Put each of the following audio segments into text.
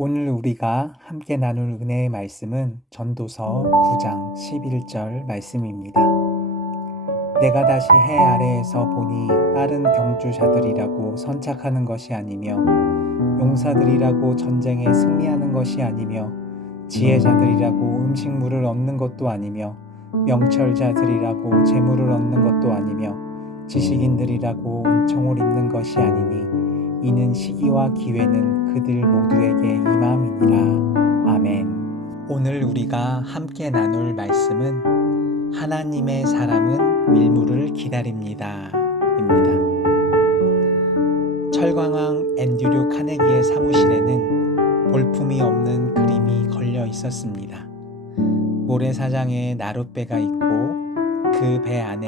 오늘 우리가 함께 나눌 은혜의 말씀은 전도서 9장 11절 말씀입니다. 내가 다시 해 아래에서 보니 빠른 경주자들이라고 선착하는 것이 아니며 용사들이라고 전쟁에 승리하는 것이 아니며 지혜자들이라고 음식물을 얻는 것도 아니며 명철자들이라고 재물을 얻는 것도 아니며 지식인들이라고 은총을 입는 것이 아니니 이는 시기와 기회는 그들 모두에게 임함이니라. 아멘. 오늘 우리가 함께 나눌 말씀은 하나님의 사람은 밀물을 기다립니다. 입니다. 철광왕 앤드류 카네기의 사무실에는 볼품이 없는 그림이 걸려 있었습니다. 모래사장에 나룻배가 있고 그 배 안에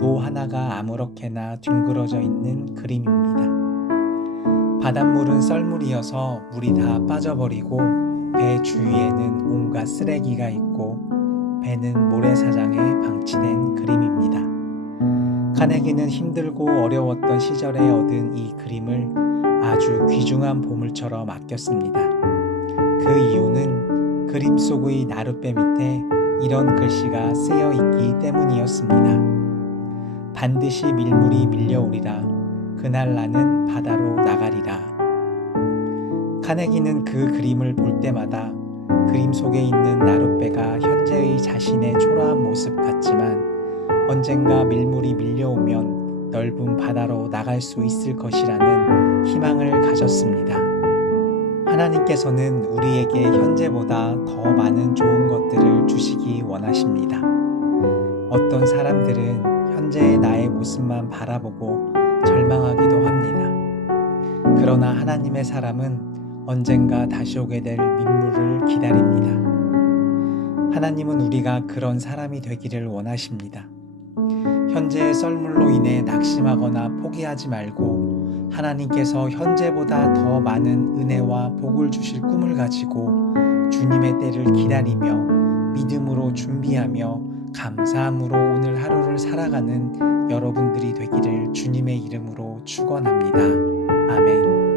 노 하나가 아무렇게나 뒹굴어져 있는 그림입니다. 바닷물은 썰물이어서 물이 다 빠져버리고 배 주위에는 온갖 쓰레기가 있고 배는 모래사장에 방치된 그림입니다. 카네기는 힘들고 어려웠던 시절에 얻은 이 그림을 아주 귀중한 보물처럼 아꼈습니다. 그 이유는 그림 속의 나룻배 밑에 이런 글씨가 쓰여 있기 때문이었습니다. 반드시 밀물이 밀려오리라. 그날 나는 바다로 나가리라. 카네기는 그 그림을 볼 때마다 그림 속에 있는 나룻배가 현재의 자신의 초라한 모습 같지만 언젠가 밀물이 밀려오면 넓은 바다로 나갈 수 있을 것이라는 희망을 가졌습니다. 하나님께서는 우리에게 현재보다 더 많은 좋은 것들을 주시기 원하십니다. 어떤 사람들은 현재의 나의 모습만 바라보고. 그러나 하나님의 사람은 언젠가 다시 오게 될 민물을 기다립니다. 하나님은 우리가 그런 사람이 되기를 원하십니다. 현재의 썰물로 인해 낙심하거나 포기하지 말고 하나님께서 현재보다 더 많은 은혜와 복을 주실 꿈을 가지고 주님의 때를 기다리며 믿음으로 준비하며 감사함으로 오늘 하루를 살아가는 여러분들이 되기를 주님의 이름으로 축원합니다. 아멘.